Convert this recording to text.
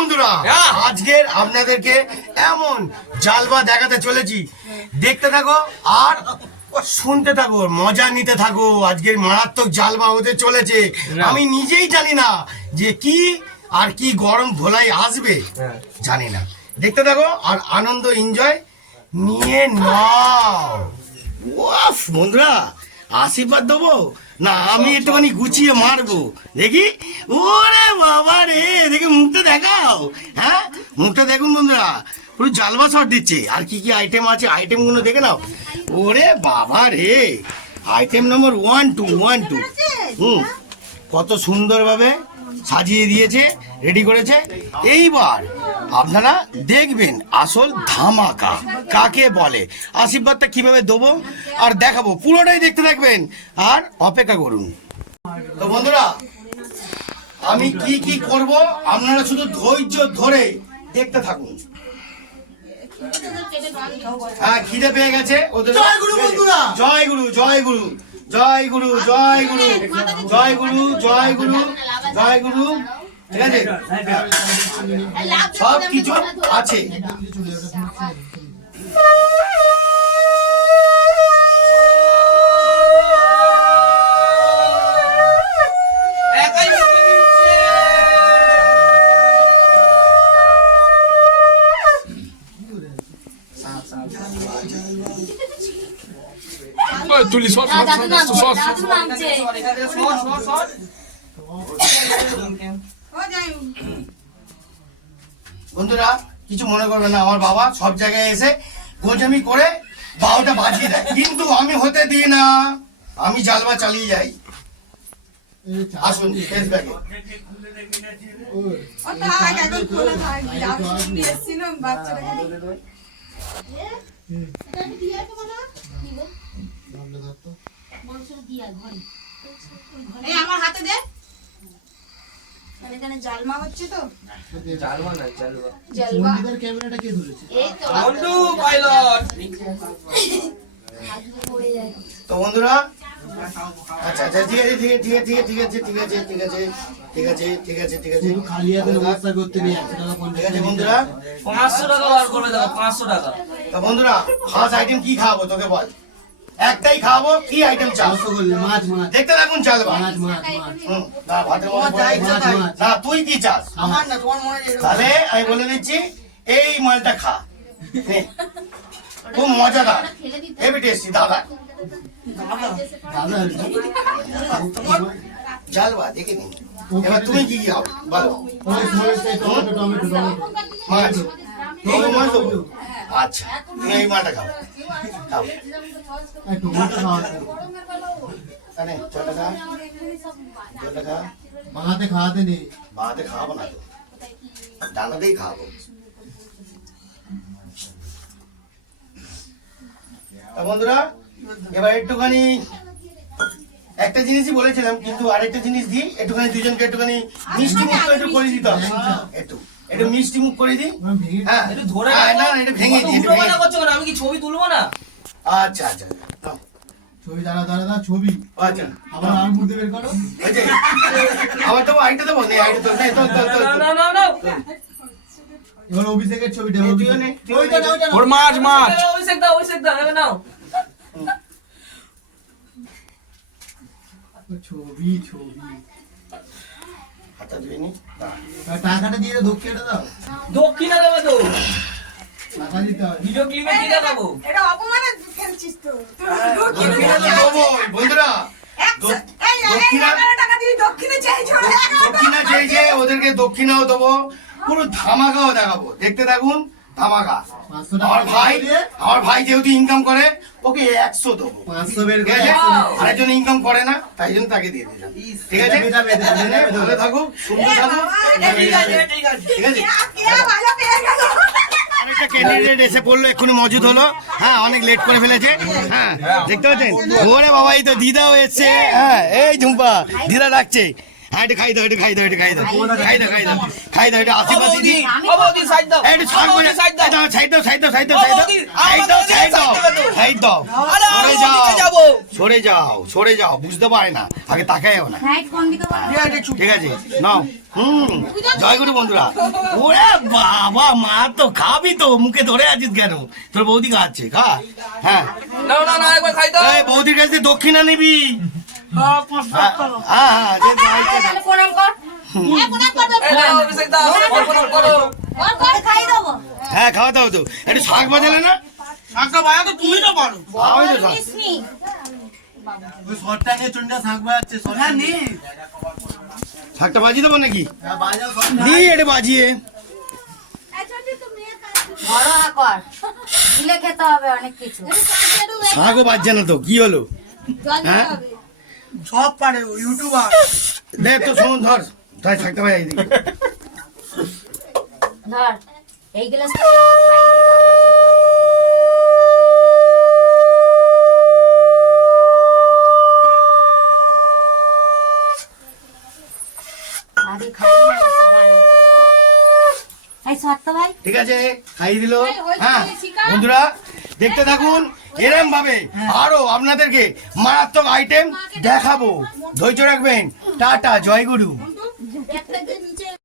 বন্ধুরা, আজকের আপনাদেরকে এমন জালবা দেখাতে চলেছি, দেখতে থাকো আর শুনতে থাকো, মজা নিতে থাকো। আজকের মারাত্মক জালবা হতে চলেছে। আমি নিজেই জানি না যে কি আর কি গরম ধোলাই আসবে, জানি না। দেখতে থাকো আর আনন্দ এনজয় নিয়ে নাও। ওয়াফ বন্ধুরা, আশীর্বাদ দেবো না আমি একটুখানি গুছিয়ে মারবো, দেখি। ওরে বাবা রে, দেখে মুখটা দেখাও। হ্যাঁ, মুখটা দেখুন বন্ধুরা, পুরো জালবা শট দিচ্ছে। আর কি কি আইটেম আছে, আইটেমগুলো দেখে নাও। ওরে বাবা রে, আইটেম নম্বর 1 2 1 2। কত সুন্দরভাবে সাজিয়ে দিয়েছে, রেডি করেছে। এইবার আপনারা দেখবেন আসল ধামাকা কাকে বলে, আশীর্বাদটা কিভাবে দেবো আর দেখাবো, পুরোটাই দেখতে থাকবেন আর অপেক্ষা করুন। তো বন্ধুরা, আমি কি কি করব আপনারা শুধু ধৈর্য ধরে দেখতে থাকুন। হ্যাঁ, খিদে পেয়ে গেছে ওদের। জয় গুরু বন্ধুরা, জয় গুরু, জয় গুরু, জয় গুরু, জয় গুরু, জয় গুরু, জয় গুরু, জয় গুরু। ঠিক আছে, সব কিছু আছে। তুলি সর বন্ধুরা, কিছু মনে করবেন না, আমার বাবা সব জায়গায় এসে গোজামি করে বারোটা বাজিয়ে দেয়, কিন্তু আমি হতে দিই না, আমি জালবা চালিয়ে যাই। আসুন ফেস ব্যাগে। আমার হাতে দে। এখানে জালমা হচ্ছে তো, জালবা না জালবা। জালমা ক্যামেরাটা কে ধরেছে? এই তো বন্ধু পাইলট। তো বন্ধুরা, আচ্ছা আচ্ছা, ঠিক আছে ঠিক আছে ঠিক আছে ঠিক আছে ঠিক আছে ঠিক আছে ঠিক আছে ঠিক আছে ঠিক আছে শুধু খালি হাতে ব্যবস্থা করতে নেই, 100 টাকা ঠিক আছে বন্ধুরা। 500 টাকা বার করে দাও, 500 টাকা। তো বন্ধুরা, ফার্স্ট আইটেম কি খাওয়াবো তোকে বল, একটাই খাওয়াবো, কি আইটেম চাও? রসগোল্লা, মাছ মাছ দেখতে থাকুন চালবা। মাছ মাছ মাছ না ভাতের মধ্যে পড়ে গেছে। মাছ, মাছ। না তুই কি চাস? আমার না তোমার মনে নেই। তাহলে আমি বলে দিচ্ছি, এই মালটা খা, নে। খুব মজাদার, হেভি টেস্টি দাদা। দাদা জালবা দেখে নিন। এবার তুমি কি খাও বলো? ওই সরষে টমেটো টমেটো টমেটো মাছ, তুমি মাছ দেবো? আচ্ছা, তুমি এই মালটা খাও, খাও। টমেটো খাওয়া তাহলে জলটা খা, জলটা খা। বাঙাতে খাওয়াতে নেই। বাড়াতে খাওয়াবো না তো, ডানাতেই খাওয়াবো। তা বন্ধুরা, এবার একটুখানি একটা জিনিসই বলেছিলাম, কিন্তু আরেকটা জিনিস দিই, একটুখানি দুজনকে একটুখানি মিষ্টি মুখ একটু করে দিতে হবে। একটু একটু মিষ্টি মুখ করে দিই। হ্যাঁ, একটু ধরে হ্যাঁ, রাখো। না এটা ভেঙে দিই, উল্টো পাল্টা করছো কেন? আমি কি ছবি তুলবো না? আচ্ছা আচ্ছা নাও। ছবি দাঁড়া দাঁড়া দাঁড়া ছবি আচ্ছা, আবার আর মুড়তে বের করো। এই যে, আবার দেবো, আইটা দেবো, নে আইটা তো, নে, তো, তো, তো, তো। না না না। এবার অভিষেকের ছবিটা নে, তুইও নে, তুইও নে। ওর মাছ মাছ। ওই সেক দাও, ওই সেক দাও, এবার নাও। ছবি ছবি হাতটা ধুয়ে নি। আর টাকাটা দিয়ে দাও, দক্ষিণটা দাও। দক্ষিণা দেবে তো। টাকা দিতে হবে। ভিডিও ক্লিপে কি দেখাবো? এটা অপমানে ফেলছিস তো। দক্ষিণা তো দেবোই, বন্ধুরা। দক্ষিণা, টাকা দিয়ে দক্ষিণে চাইছো। দক্ষিণা চেয়েছে, ওদেরকে দক্ষিণাও দেবো, পুরো ধামাকাও দেখাবো, দেখতে থাকুন ধামাকা। 500 টাকা আমার ভাই যেহেতু ইনকাম করে, ওকে 100 দেবো। 500 বের ঠিক করে আছে? 100 আরেকজন ইনকাম করে না, তাই জন্য তাকে দিয়ে দিলাম। ঠিক আছে, ভালো থাকুক, সুন্দর থাকুক। ঠিক আছে, আরেকটা ক্যান্ডিডেট এসে পড়লো, এক্ষুনি মজুদ হলো। হ্যাঁ, অনেক লেট করে ফেলেছে। হ্যাঁ, দেখতে পাচ্ছেন? ওরে বাবা, এই তো দিদাও এসছে। হ্যাঁ, এই ঝুম্পা দিদা ডাকছে। হ্যাঁ এটা খাই দাও এটা খাই দাও এটা খাই দাও খাই দাও খাই দাও খাই দাও এটা ও আশীর্বাদ বৌদি, দিদি ও বৌদি, side দাও। এই, একটু শাক ও বৌদি, বাজা side দাও। সাইড দাও সাইড দাও সাইড দাও সাইড দাও বৌদি, সাইড দাও সাইড দাও side দাও। সাইড দাও আরে, আমি সরে যাও ওদিকে যাবো। সরে যাও বুঝতে পারে না আগে তাকায়ও না ঠিক আছে নাও জয়গুরু বন্ধুরা ওরে বাবা মা তো খাবি তো মুখে ধরে আছিস কেন তোর বৌদি খাচ্ছে খা হ্যাঁ নাও, না, না, একবার খাই দাও। এই বৌদির কাছে দিয়ে দক্ষিণা নিবি হ্যাঁ হ্যাঁ যে যাইতে না। এই নাও, অভিষেক দাও, প্রণাম করো। হ্যাঁ খাওয়া দাও তো একটু শাক বাজালে না শাকটা বাজা তো তুমি তো পারো। খাওয়াই তো শাক। ওই শর্টটা নিয়ে চন্ডা শাক বাজাচ্ছে হ্যাঁ, নে। শাকটা বাজিয়ে দেবো নাকি বাজাও সব দি এটা বাজিয়ে খেতে হবে অনেক কিছু শাকও বাজছে না তো কি হলো হ্যাঁ সব পারে ও ইউটিউবার। দেখ তো শোন ধর তাই শাকটা বাজাই দিই ধর এই গ্লাস আরে খাই এই সত্য ভাই ঠিক আছে খাইয়ে দিল হ্যাঁ বন্ধুরা দেখতে থাকুন এরম ভাবে আরো আপনাদেরকে মারাত্মক আইটেম দেখাবো ধৈর্য রাখবেন টাটা জয় গুরু